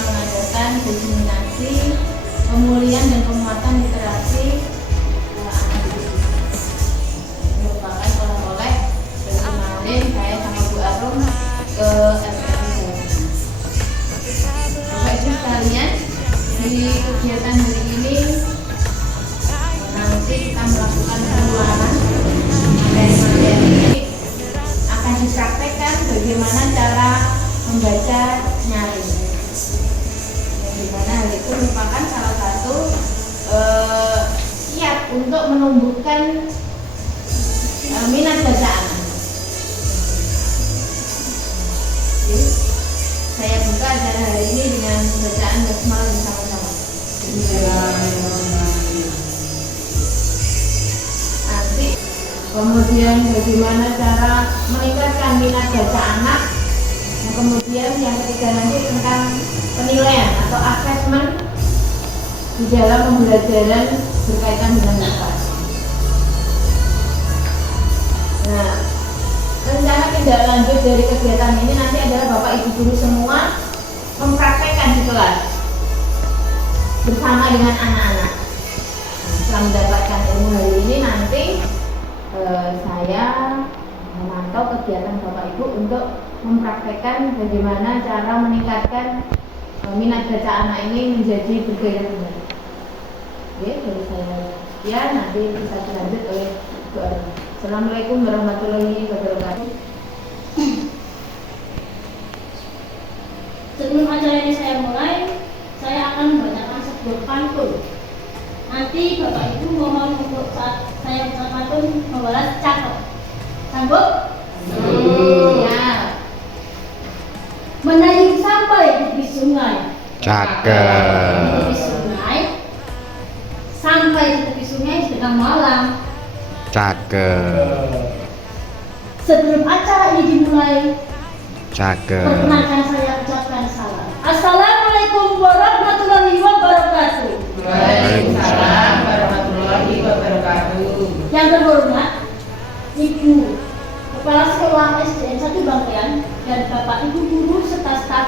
mengadakan diseminasi pemulihan dan penguatan literasi merupakan oleh-oleh dari kemarin saya sama Bu Arum ke RPU. Bapak Ibu sekalian, di kegiatan hari ini nanti kita melakukan pengeluaran materi ini akan dipraktekkan bagaimana cara membaca nyaring. Dimana hal itu merupakan salah satu siap untuk menumbuhkan minat bacaan. Saya buka acara hari ini dengan bacaan basmalah bersama-sama. Nanti kemudian bagaimana cara meningkatkan minat baca anak. Nah, kemudian yang ketiga nanti tentang penilaian atau assessment di dalam pembelajaran berkaitan dengan literasi. Nah, rencana tindak lanjut dari kegiatan ini nanti adalah Bapak Ibu guru semua mempraktekkan di kelas bersama dengan anak-anak. Nah, setelah mendapatkan ilmu hari ini nanti saya memantau kegiatan Bapak Ibu untuk mempraktekkan bagaimana cara meningkatkan minat baca anak ini menjadi bergairah kembali. Oke, dari saya ya nanti bisa dilanjut oleh Bu Arum. Assalamualaikum warahmatullahi wabarakatuh. Sebelum acara ini saya mulai, saya akan membacakan sebuah pantun. Nanti Bapak Ibu mohon untuk saat saya baca pantun membalas cakep. Sanggup? Ya. Mendayung sampai di tepi sungai. Cakep. Di tepi sungai. Sampai di tepi sungai di tengah malam. Cakep. Sebelum acara ini dimulai, Cakep. perkenankan saya ucapkan salam. Assalamualaikum warahmatullahi wabarakatuh. Waalaikumsalam warahmatullahi wabarakatuh. Yang terhormat Ibu Kepala Sekolah SDN 1 Bangkayan dan Bapak Ibu guru serta staf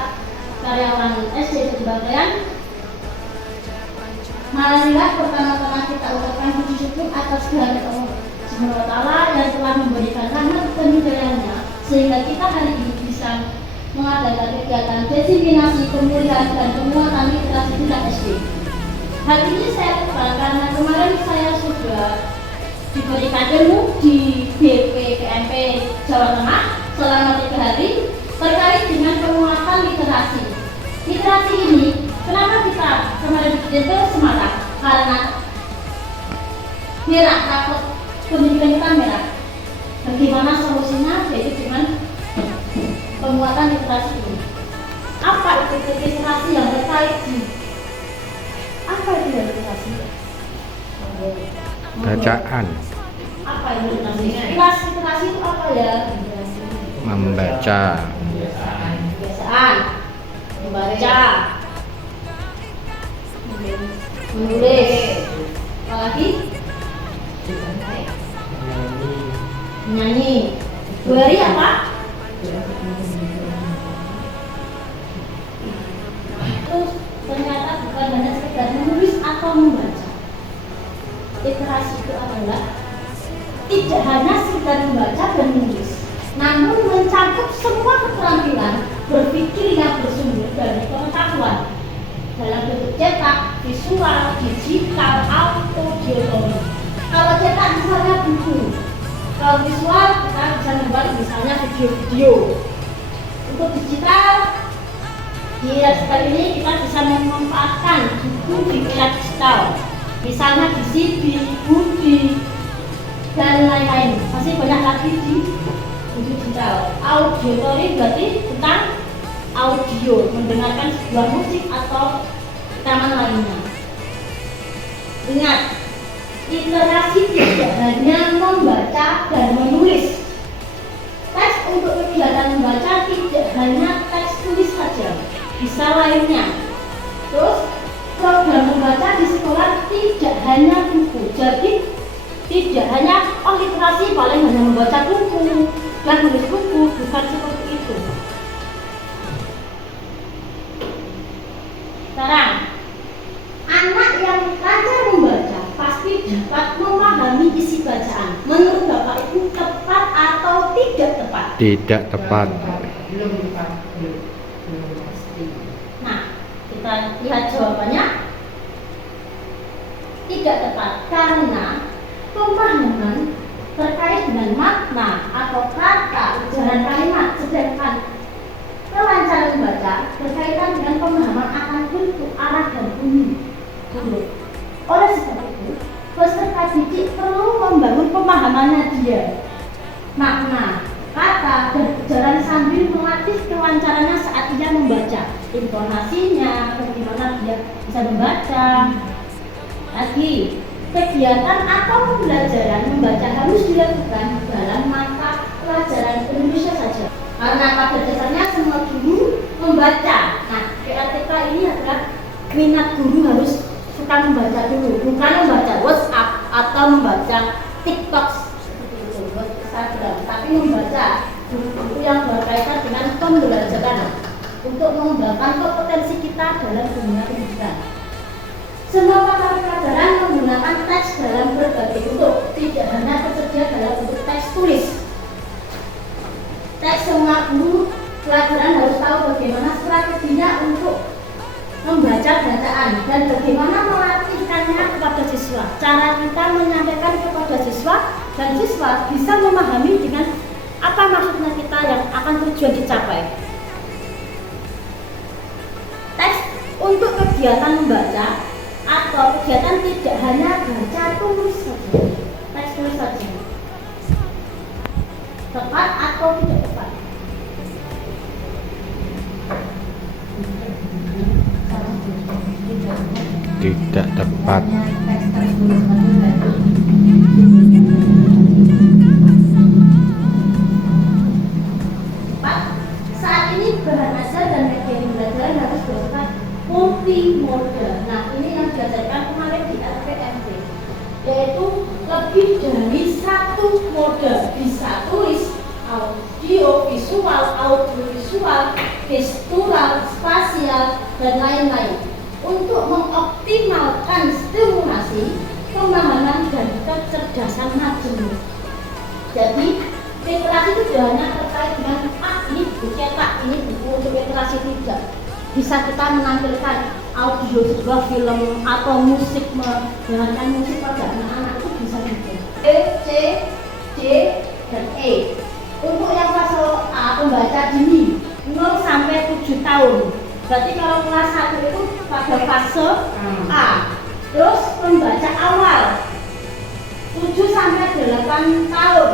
karyawan SDN 1 Bangkayan, marilah pertama-tama kita ucapkan puji syukur atas kehadirat Allah Subhanahu wa Ta'ala yang telah memberikan rahmat dan hidayahnya sehingga kita hari ini bisa mengadakan kegiatan diseminasi pemulihan dan penguatan literasi tingkat SD. Hal ini saya lakukan karena kemarin saya sudah diberikan ilmu di BPKMP Jawa Tengah selama 3 hari terkait dengan penguatan literasi. Literasi ini kenapa kita kemarin bikin ke Semarang? Karena merah, takut pendidikan kita merah. Bagaimana solusinya? Yaitu dengan penguatan literasi ini. Apa itu literasi yang terkait di? Apa itu literasi? Bacaan. Apa itu literasi? Literasi itu apa ya? Membaca. Kebiasaan membaca, menulis, apalagi menyanyi. Hari apa? Terus ternyata bukan hanya sekedar menulis atau membaca. Literasi itu adalah tidak hanya sekedar membaca dan menulis, namun mencakup semua keterampilan berpikir yang bersumber dari pengetahuan dalam bentuk cetak, visual, digital, audio. Kalau cetak misalnya buku, kalau visual kita bisa membuat misalnya video-video. Untuk digital, di kali ini kita bisa memanfaatkan buku di era digital, misalnya di CD, Budi, dan lain-lain. Masih banyak lagi di digital. Auditory berarti tentang audio, mendengarkan sebuah musik atau rekaman lainnya. Ingat, literasi tidak hanya membaca dan menulis. Teks untuk kegiatan membaca tidak hanya teks tulis saja, bisa lainnya. Terus program membaca di sekolah tidak hanya buku, jadi tidak hanya literasi paling hanya membaca buku dan menulis buku, bukan seperti itu. Sekarang, anak yang lancar membaca pasti dapat memahami isi bacaan. Menurut Bapak Ibu tepat atau tidak tepat? Tidak tepat. Belum tepat. Belum pasti. Nah, kita lihat jawabannya. Tidak tepat karena pemahaman terkait dengan makna atau kata ujaran kalimat, sedangkan kelancaran membaca berkaitan dengan pemahaman akan bentuk, arah, dan bunyi. Oleh sebab itu, peserta didik perlu membangun pemahamannya dia, makna, kata, dan ujaran sambil melatih kelancarannya saat ia membaca, intonasinya, bagaimana dia bisa membaca. Lagi, kegiatan atau pembelajaran membaca harus dilakukan dalam mata pelajaran Indonesia saja. Karena pada dasarnya semua guru membaca. Nah, PRTK ini adalah minat guru harus suka membaca dulu, bukan membaca WhatsApp atau membaca TikTok seperti itu, Instagram, tapi membaca buku yang berkaitan dengan pembelajaran untuk mengembangkan kompetensi kita dalam dunia pendidikan. Semua mata pelajaran menggunakan teks dalam berbagai bentuk, tidak hanya tersedia dalam bentuk teks tulis. Teks semua guru pelajaran harus tahu bagaimana strateginya untuk membaca bacaan dan bagaimana melatihkannya kepada siswa. Cara kita menyampaikan kepada siswa dan siswa bisa memahami dengan apa maksudnya kita yang akan tujuan dicapai. Teks untuk kegiatan membaca atau kegiatan tidak hanya baca tulis saja, teks tulis saja. Tepat atau tidak tepat? Tidak tepat. Saat ini bahan ajar dan media pembelajaran harus bersifat multimodal. Nah, ini yang diajarkan kemarin di RPMP, yaitu lebih dari satu mode, bisa tulis, audio visual, gestural, spasial, dan lain-lain, untuk mengoptimalkan stimulasi, pemahaman, dan kecerdasan majemuk. Jadi, literasi itu tidak hanya terkait dengan ini buku cetak, ini buku untuk literasi, tidak. Bisa kita menampilkan audio sebuah film atau musik, mendengarkan musik pada anak-anak itu bisa juga. E, C, D, dan E. Untuk yang fase A, pembaca dini 0 sampai 7 tahun. Berarti kalau kelas 1 itu pada fase A. Terus pembaca awal 7 sampai 8 tahun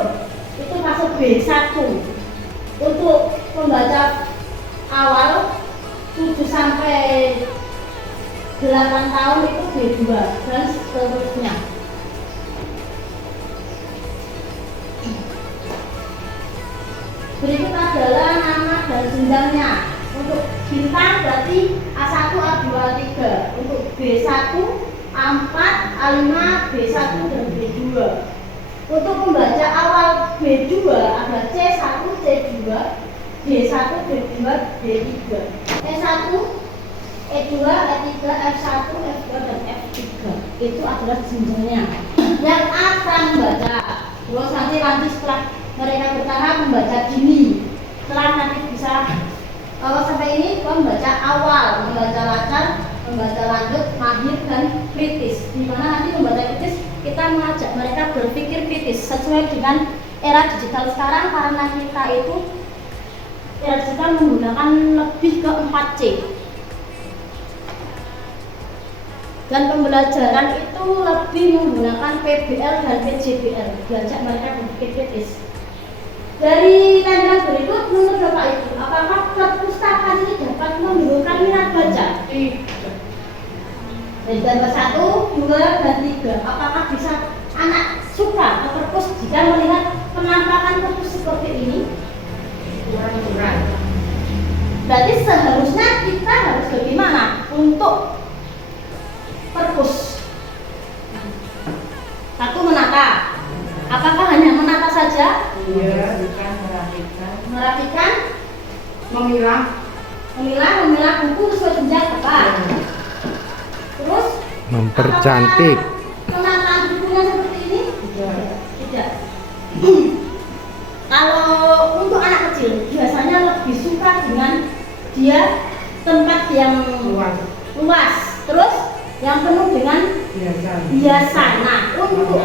itu fase B1. Untuk pembaca awal 7 sampai 8 tahun itu B2 dan seterusnya. Berikut adalah nama dan jenjangnya. Untuk bintang berarti A1, A2, A3. Untuk B1, A4, A5, B1 dan B2. Untuk pembaca awal B2 ada C1, C2, D1, D2, D3, E1, E2, E3, F1, F2, dan F3. Itu adalah jenjangnya. Yang akan membaca, terus nanti setelah mereka bertahap membaca dini, setelah nanti bisa kalau sampai ini membaca awal, membaca lancar, membaca lanjut, mahir, dan kritis. Dimana nanti membaca kritis kita mengajak mereka berpikir kritis sesuai dengan era digital sekarang, karena kita itu era digital menggunakan lebih ke 4C. Dan pembelajaran itu lebih menggunakan PBL dan PJBL, diajak mereka berpikir kritis. Dari tantangan berikut, menurut Bapak Ibu, apakah perpustakaan ini dapat menumbuhkan minat baca? Tidak. Dari gambar 1, 2, dan 3, apakah bisa anak suka ke perpus jika melihat penampakan perpus seperti ini? Kurang. Berarti seharusnya kita harus bagaimana untuk perpus? 1, menata. Apakah hanya menata saja? Iya, bukan merapikan. Merapikan, Memilah. memilah buku sesuai jenjang apa? Mempercantik. Penataan bukunya seperti ini? Tidak. Kalau untuk anak kecil biasanya lebih suka dengan dia tempat yang luas, terus yang penuh dengan hiasan. Nah, untuk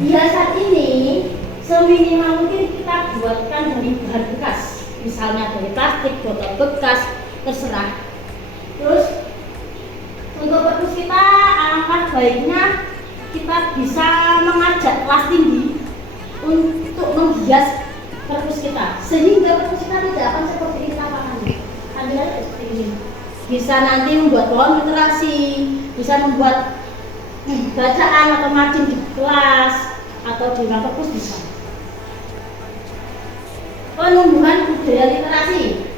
hiasan ini seminimal mungkin kita buatkan dari bahan bekas, misalnya dari plastik, botol bekas, terserah. Terus untuk perpus kita alangkah baiknya kita bisa mengajak kelas tinggi untuk menghias perpus kita, sehingga perpus kita tidak akan seperti ini tapakannya. Anda seperti ini. Bisa nanti membuat pohon literasi, bisa membuat bacaan atau mading di kelas atau di ruang perpus bisa. Penumbuhan budaya literasi.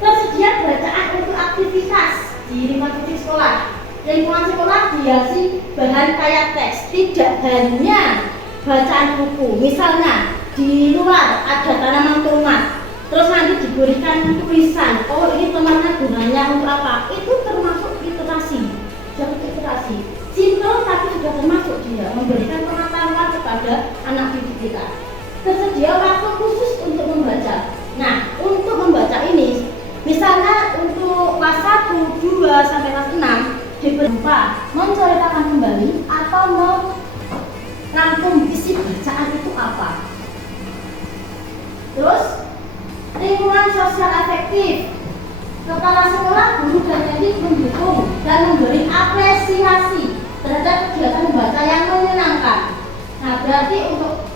Tersedia bacaan untuk aktivitas di lingkungan sekolah. Lingkungan sekolah dihiasi bahan kayak teks, tidak hanya bacaan buku. Misalnya di luar ada tanaman tomat, terus nanti diberikan tulisan, oh ini tomatnya gunanya untuk apa? Itu termasuk literasi, jadi literasi. Simple tapi sudah termasuk dia memberikan pengetahuan kepada anak didik kita. Tersedia waktu khusus untuk membaca. Nah, untuk membaca ini, misalnya untuk kelas 1, 2 sampai kelas 6 diberapa menceritakan kembali atau mau rangkum isi bacaan itu apa. Terus lingkungan sosial efektif. Kepala sekolah, guru dan pendidik mendukung dan memberi apresiasi terhadap kegiatan membaca yang menyenangkan. Nah, berarti untuk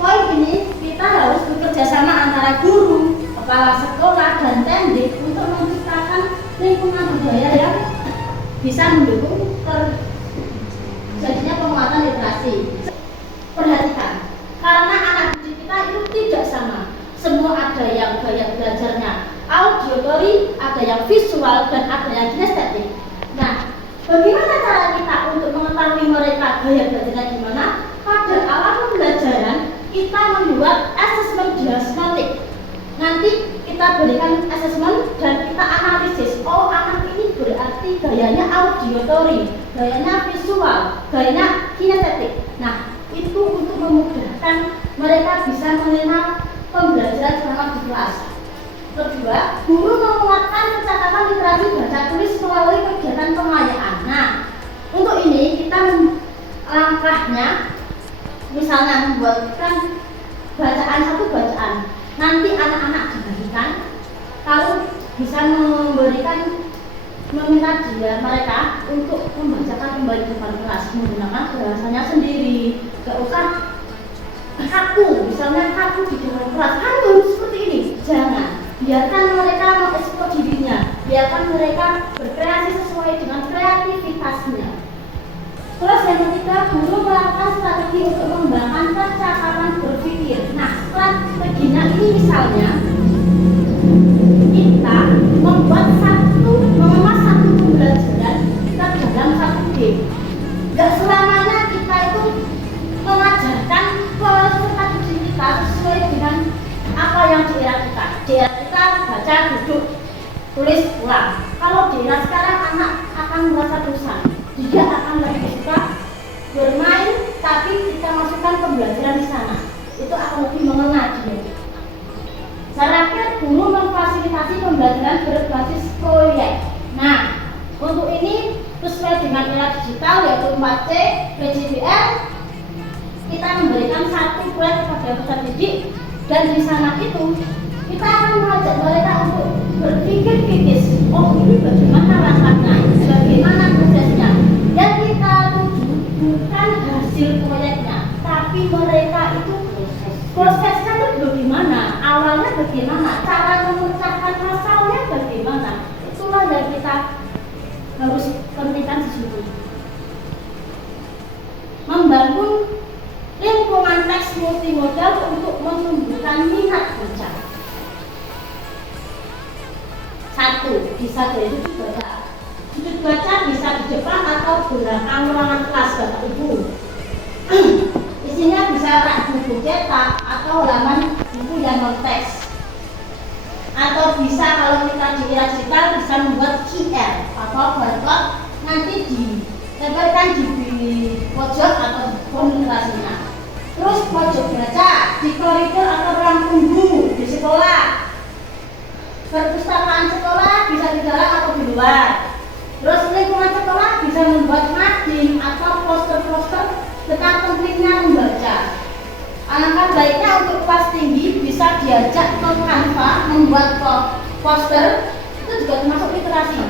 poin ini kita harus bekerja sama antara guru, kepala sekolah dan pendidik untuk menciptakan lingkungan budaya yang bisa mendukung terjadinya penguatan literasi. Perhatikan, karena anak didik kita itu tidak sama. Semua ada yang gaya belajarnya auditory, ada yang visual, dan ada yang kinestetik. Nah, bagaimana cara kita untuk mengetahui mereka gaya belajarnya gimana? Pada awal pembelajaran kita membuat asesmen diagnostik. Nanti kita berikan asesmen dan kita analisis. Oh, anak ini berarti gayanya auditory, gayanya visual, gayanya kinestetik. Nah, itu untuk memudahkan mereka bisa mengenal pembelajaran selama di kelas. Kedua, guru menguatkan pencatatan literasi baca tulis melalui kegiatan pengayaan. Nah, untuk ini kita langkahnya misalnya membuatkan bacaan satu bacaan. Nanti anak-anak dibagikan, kalau bisa meminta dia mereka untuk membacakan kembali di depan kelas menggunakan bahasanya sendiri. Gak usah kaku, misalnya kaku di depan kelas, harus seperti ini. Jangan, biarkan mereka mengeksplor dirinya, biarkan mereka berkreasi sesuai dengan kreativitasnya. Terus yang ketiga, guru melakukan strategi untuk mengembangkan kecakapan berpikir. Nah, strateginya ini misalnya kita mengemas satu pembelajaran kita dalam satu game. Gak selamanya kita itu mengajarkan peserta didik kita sesuai dengan apa yang di era kita. Di era kita baca, duduk, tulis, ulang. Kalau di era sekarang anak akan merasa bosan. Dia akan lebih suka bermain, tapi kita masukkan pembelajaran di sana. Itu akan lebih mengena dia. Terakhir, guru memfasilitasi pembelajaran berbasis proyek. Nah, untuk ini sesuai dengan era digital yaitu 4C, PJBL, kita memberikan satu proyek kepada peserta didik dan di sana itu kita akan mengajak mereka untuk berpikir kritis. Oh, ini bagaimana rasanya, bagaimana prosesnya. Yang kita tuju bukan hasil proyeknya, tapi mereka itu prosesnya itu bagaimana, awalnya bagaimana, cara memecahkan masalahnya bagaimana. Itulah yang kita harus pentingkan di situ. Membangun lingkungan teks multimodal untuk menumbuhkan minat baca. Satu, bisa dari sudut baca. Sudut baca bisa di depan atau belakang ruangan kelas Bapak Ibu. Isinya bisa rak buku cetak atau halaman buku yang non teks. Atau bisa kalau kita di era digital bisa membuat QR atau barcode nanti tempelkan di pojok atau pohon literasinya. Terus pojok baca di koridor atau ruang tunggu di sekolah. Perpustakaan sekolah bisa di dalam atau di luar. Terus lingkungan sekolah bisa membuat mading atau poster-poster tentang pentingnya membaca. Alangkah baiknya untuk kelas tinggi bisa diajak ke Canva membuat poster, itu juga termasuk literasi.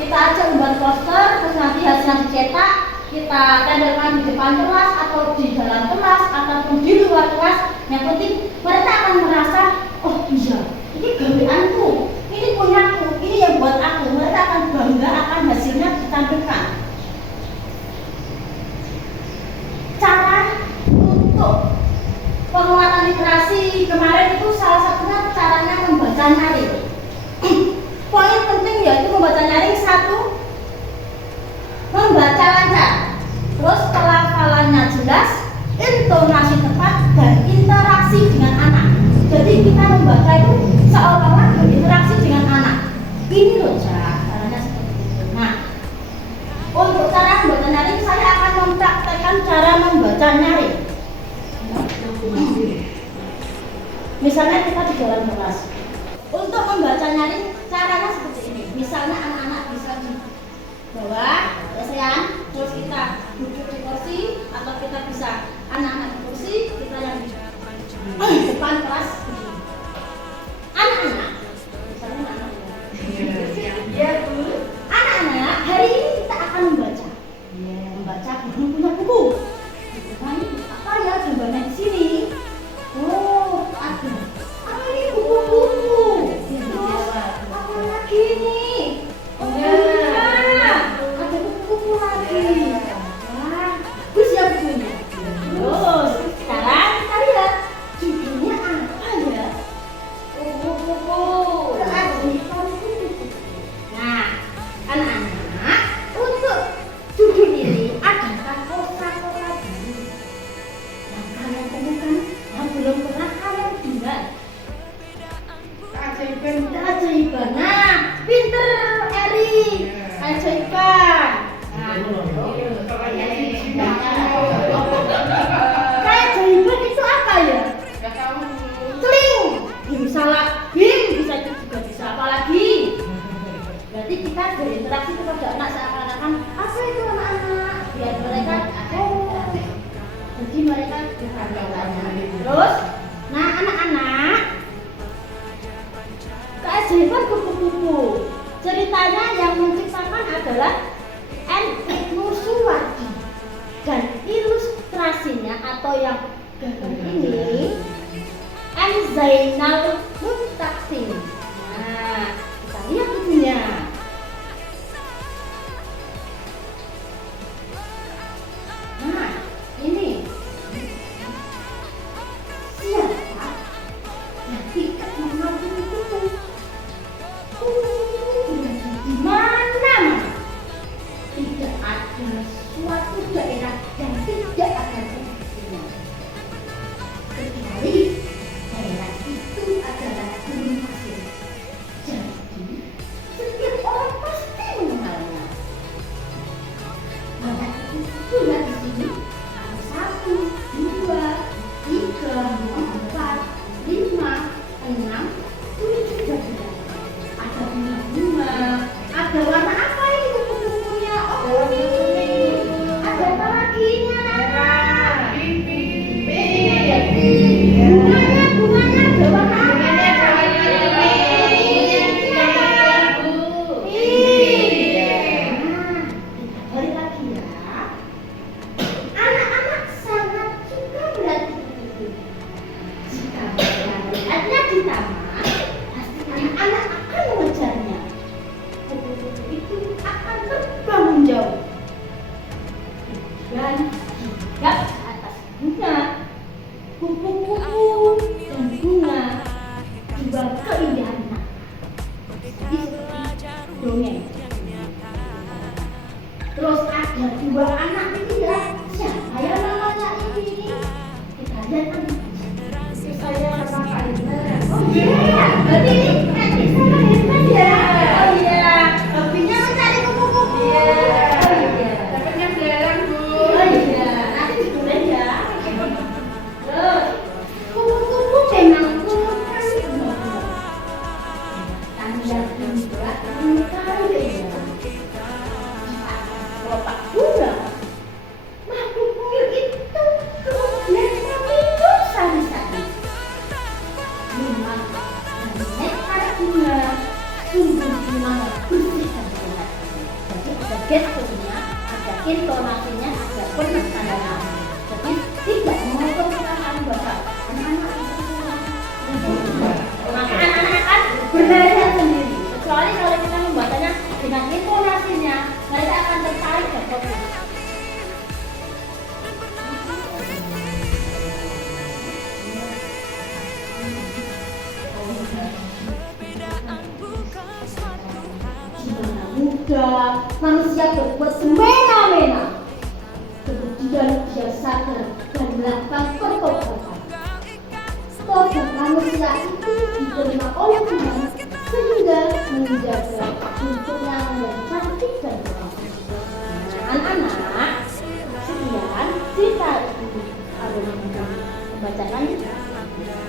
Kita ajak membuat poster, terus nanti hasilnya dicetak, kita tempelkan di depan kelas atau di dalam kelas ataupun di luar kelas. Yang penting mereka akan merasa, oh iya, ini gaweanku, ini punyaku, ini yang buat aku. Mereka akan bangga akan hasilnya ditampilkan. Cara untuk penguatan literasi kemarin itu salah satunya caranya membaca nyaring. Poin penting yaitu membaca nyaring. Satu, membaca lancar, terus pelafalannya jelas, intonasi tepat, dan interaksi dengan anak. Jadi kita membaca itu seolah-olah berinteraksi dengan anak. Ini loh caranya seperti itu. Nah, untuk cara membaca nyaring saya akan mempraktekkan cara membaca nyaring. Misalnya kita di dalam kelas. Untuk membaca nyaring caranya seperti ini. Misalnya anak-anak bisa di bawah, terus kita duduk di kursi, atau kita bisa anak-anak di kursi, kita yang di depan kelas. Anak-anak, misalnya anak-anak, hari ini kita akan membaca buku, punya buku. Apa ya gambarnya di sini? Oh, ada. Apa ini buku-buku? Terus apa lagi nih? Oh, ada buku-buku lagi. Wah, bisa ya bukunya. Terus sekarang kita lihat judulnya apa ya? Buku-buku. Nah, anak-anak, untuk judul ini adakah kosa-kosa baru yang kalian temukan yang belum pernah kalian dengar? Keajaiban. Nah, pinter Eri. Keajaiban. Keajaiban itu apa ya? Celing. Bisa bim, bisa juga bisa apa lagi? Berarti kita berinteraksi kepada anak seakan-akan apa itu anak-anak? Biar mereka jadi mereka bisa bertanya. Terus, nah anak-anak, keajaiban kupu-kupu. Ceritanya yang menciptakan adalah N.Ibnu Suwardi dan ilustrasinya atau yang gambar ini M. Zainal Muntaksin. Nah, kita lihat bukunya. Nah, ini siapa yang tidak mengaku itu? Di mana-mana tidak ada suatu daerah yang tidak ada kupu-kupunya, kecuali daerah itu adalah gunung pasir. Jadi setiap orang pasti mengenalnya. Banyak kupu-kupunya di sini. Ada 1, 2, 3, 4, 5, 6, 7 dan 8. Ada bunga-bunga. Ada warna apa ini kupu-kupunya? Oh ini. Ada apa lagi ini anak-anak? Bunganya ada warna apa? Balik lagi ya. Anak-anak sangat suka melihat kupu-kupu. Jika mereka melihatnya di taman, pasti anak-anak akan mengejarnya. Kupu-kupu itu akan terbang menjauh dan hinggap ke atas bunga. Kupu-kupu dan bunga juga keindahannya. Jadi seperti dongeng. Terus ada 2 anak ini ya. Siapa ya namanya ini? Kita lihat kan. Itu saya sama Pak Indra. Oh iya, berarti ini Edi sama Indra ya. Oh iya, hobinya mencari kupu-kupu. Oh iya. belajar sendiri. Kecuali kalau kita membacanya dengan intonasinya, mereka akan tertarik dan fokus. Gimana mudah manusia berbuat semena-mena, kemudian dia sadar dan melakukan pertobatan. Tobat manusia itu diterima oleh Tuhan sehingga menjaga bentuknya menjadi cantik dan bagus. Anak-anak, sekian cerita itu Arun membacakan.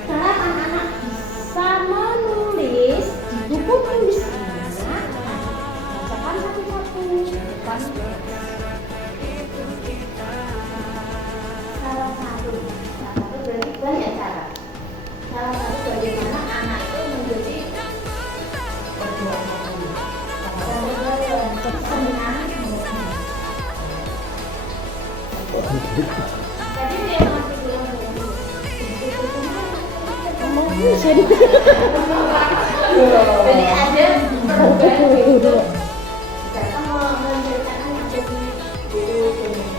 Cara anak-anak bisa menulis di buku tulisnya. Bacakan satu-satu. Depan. Salah satu berarti banyak cara. Salah satu bagaimana anak itu menjadi senang. Jadi dia masih belum jadi ada perubahan gitu. Kita mau menceritakan yang ada di buku ini.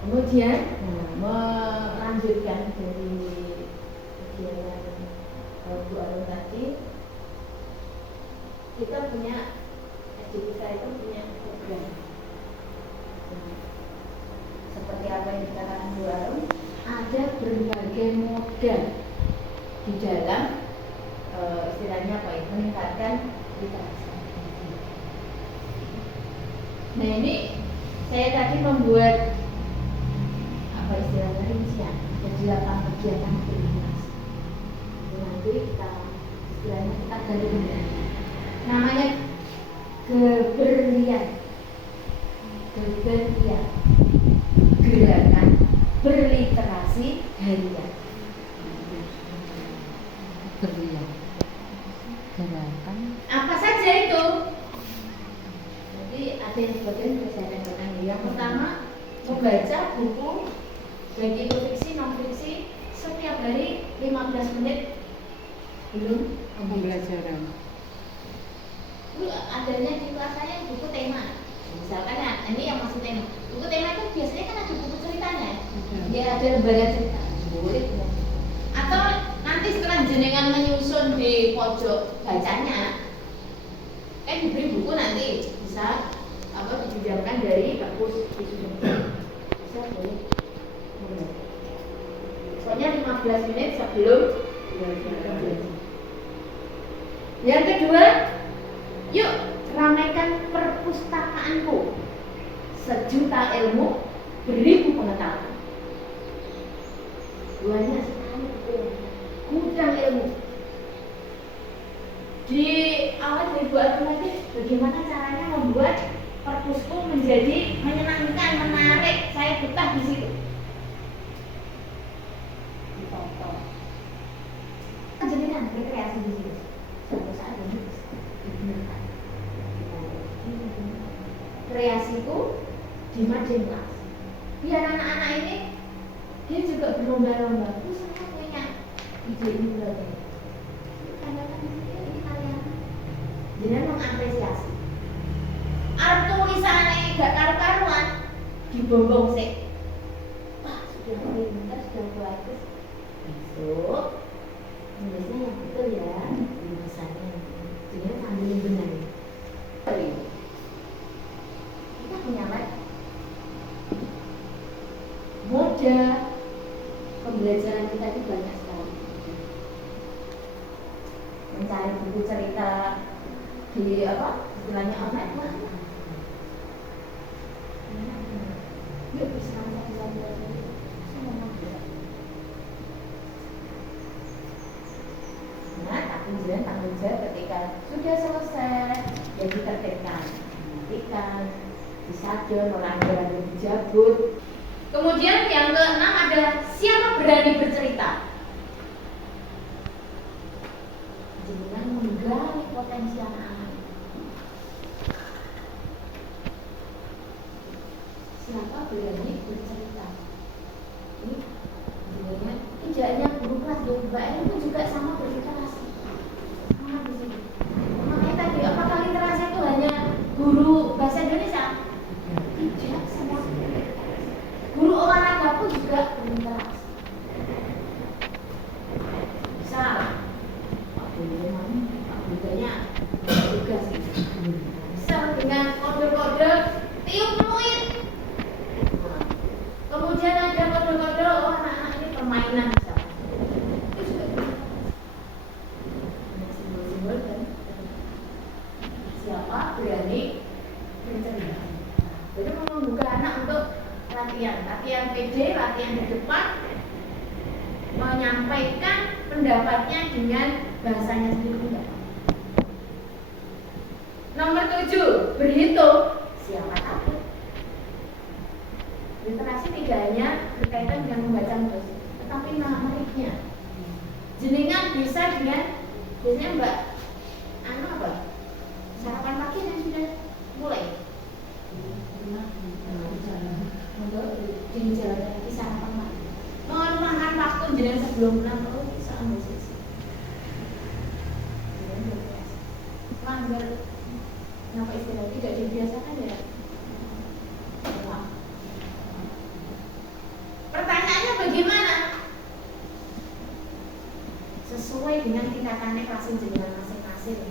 Kemudian melanjutkan dari kegiatan Bu Arun tadi, kita punya kita itu punya program seperti apa yang dikatakan Bu Arun, ada berbagai modal di dalam istilahnya apa ya, meningkatkan literasi. Nah ini saya tadi membuat apa istilahnya rincian, ada 8 kegiatan aktivitas. Nanti kita istilahnya kita ganti dengan namanya geberlian, gerakan berliterasi harian. Berlian gerakan Apa saja itu? Jadi ada yang sebagian saya katakan. Yang pertama, membaca buku baik itu fiksi non fiksi setiap hari 15 menit belum pembelajaran. Itu adanya di kelas saya buku tema. Misalkan ya, ini yang masuk tema. Buku tema itu biasanya kan ada buku ceritanya. Ya ada lembaga cerita. Boleh. Atau nanti setelah jenengan menyusun di pojok bacanya, kan diberi buku nanti bisa apa dipinjamkan dari perpus bisa boleh. Soalnya 15 menit sebelum belajar. Yang kedua, yuk ramaikan perpustakaanku. Sejuta ilmu, beribu pengetahuan. Banyak sekali gudang ilmu. Di awal dari Bu Arun tadi, bagaimana caranya membuat perpusku menjadi menyenangkan, menarik, saya betah di situ. Ditonton. Jadi kan rekreasi di situ. Suatu saat ini digunakan. Kreasiku di mading kelas. Biar anak-anak ini dia juga berlomba-lomba. Saya punya ide ini berarti. Kadang-kadang ini kalian jangan mengapresiasi. Arep tulisannya gak karu-karuan dibombong sih. Wah sudah pintar, sudah bagus. Besok tulisnya yang betul ya, tulisannya. Jangan ambil benar. Kita punya lab. Moda pembelajaran kita itu banyak sekali. Mencari buku cerita di apa istilahnya online lah. Yuk bisa satu-satu. kemudian tanggung jawab ketika sudah selesai ya ditertibkan, dihentikan, disadon, melanggar, dijabut. Kemudian yang keenam adalah siapa berani bercerita. Jangan menggali potensi anak-anak. Siapa berani bercerita. Ini sebenarnya tidak hanya guru kelas Mbak ini pun juga sama berliterasi. Sama di sini. Makanya tadi apakah literasi itu hanya guru bahasa Indonesia? Tidak, semua guru olahraga pun juga berliterasi. Misal Pak Budanya juga sih. Misal dengan kode-kode tiup peluit. Kemudian ada kode-kode oh anak-anak ini permainan misalnya. Itu juga simbol-simbol dan siapa berani bercerita. Jadi membuka anak untuk latihan PD, latihan di depan, menyampaikan pendapatnya dengan bahasanya sendiri. Nomor 7, berhitung. Siapa takut? Literasi tidak hanya berkaitan dengan membaca nulis, tetapi numeriknya. Jenengan bisa dengan biasanya Mbak apa? Sarapan pagi yang sudah mulai. Untuk dijalankan lagi sarapan pagi. Makan waktu jenengan sebelum pulang perlu bisa ambil sisi. Langgar kenapa istilah tidak dibiasakan ya? Pertanyaannya bagaimana? Sesuai dengan tingkatannya kelas jenengan masing-masing.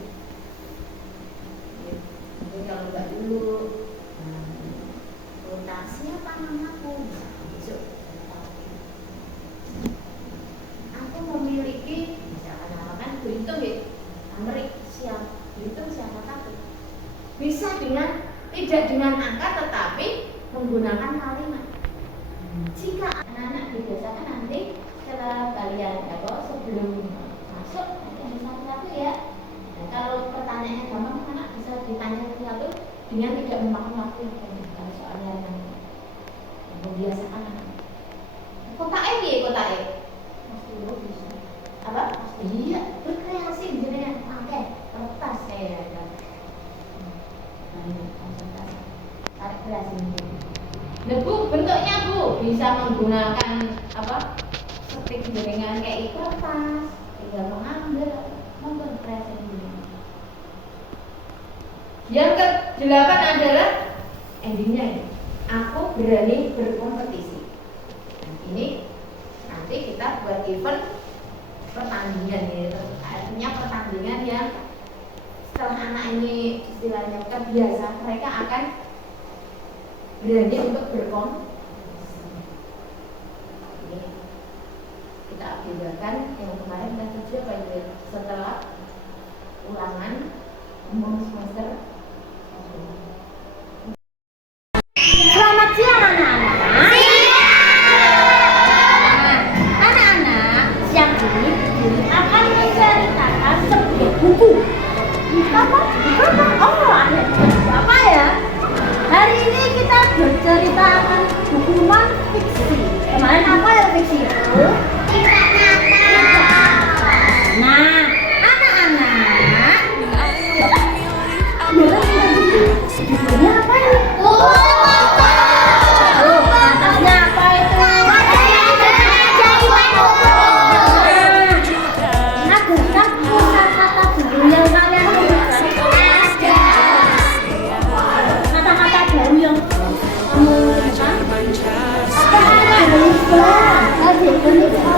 Jadi kalau Mbak dulu rotasinya apa namaku? Besok aku memiliki misalkan namakan berhitung ya, Amerik siap berhitung siapa takut. Bisa dengan tidak dengan angka tetapi menggunakan kalimat. Jika anak-anak dibiasakan nanti setelah kalian sebelum masuk ada satu ya. Nah, kalau pertanyaannya gampang anak bisa ditanya satu dengan tidak memakan waktu yang panjang. Kalau soalnya yang membiasakan anak. Kota E pasti lo bisa. Apa? Iya, berkreasi jenengan pakai kertas kayak ada. Konsentrasi. Tarik kreasi ini. Nah Bu, bentuknya Bu bisa menggunakan apa? Seperti jenengan kayak kertas, tinggal mengambil, membuat kreasi ini. Yang ke-8 adalah endingnya ini. Aku berani berkompetisi. Nah, ini nanti kita buat event pertandingan ya. Artinya pertandingan yang setelah anak ini istilahnya terbiasa, mereka akan berani untuk berkompetisi. Ini kita agendakan yang kemarin dan kerja pada setelah ulangan umum semester. Selamat siang anak-anak. Anak-anak, siang ini Guru akan menceritakan sebuah buku. Apa? Oh, ada buku apa ya? Hari ini kita bercerita akan buku non-fiksi. Kemarin apa ya fiksi itu? Tidak nyata. Nah, anak-anak, bukunya apa ya? Atasnya apa itu? Agarkan kata-kata baru yang kalian temukan. Kata-kata baru yang kamu temukan. Apa?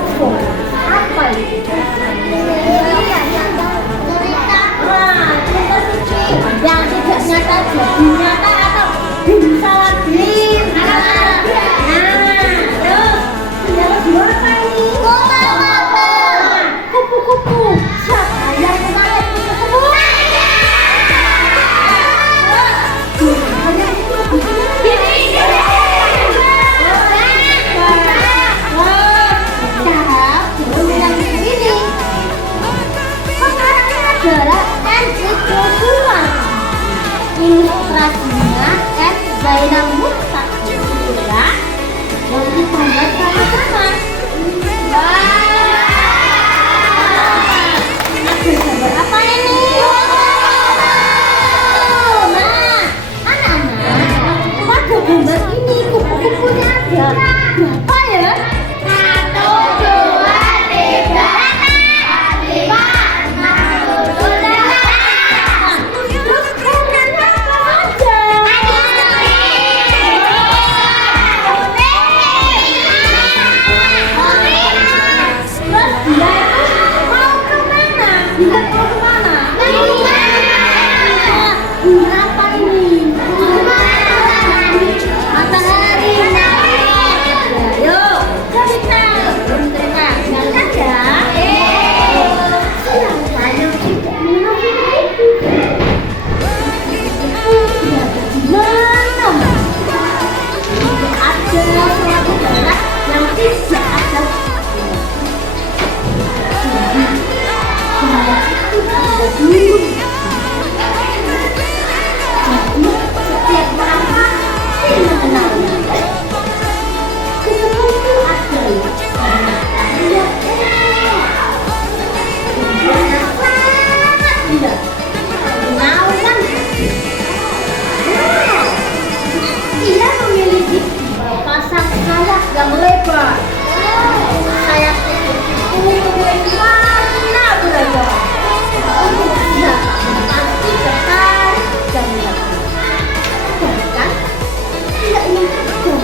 tidak ada saya itu ada dulu. Jadi setiap orang pasti mengenalnya. Kupu-kupu itu ada ya. Tidak. Kenalan. Ia memiliki pasang sayap yang lebar. Sayap itu mana berada? Ia pasti tertarik dan yakin. Bahkan ia ingin terbang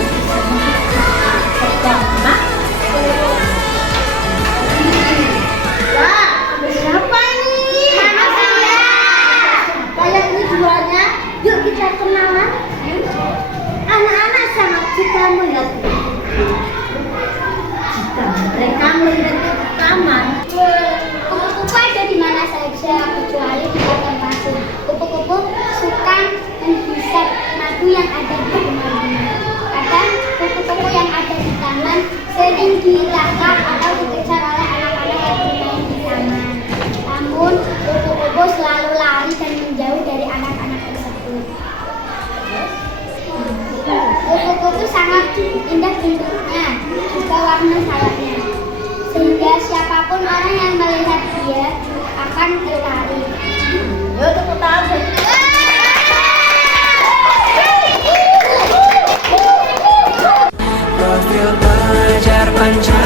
pertama. Wah, siapa ini? Manusia. Kayak ini duanya. Yuk kita kenalan. Anak-anak sangat suka melihat jika mereka melihat ke taman. Kupu-kupu ada di mana saja kecuali di kandang pasir. Kupu-kupu suka menghisap madu yang ada di kemana-mana. Kadang kupu-kupu yang ada di taman sering ditangkap atau dikejar oleh anak-anak yang bermain di taman. Namun kupu-kupu selalu lari dan menjauh dari anak-anak tersebut. Kupu-kupu sangat indah bentuknya, juga warna sayapnya, sehingga siapapun orang yang melihat dia akan tertarik. Yuk tepuk tangan. Profil pelajar Pancasila.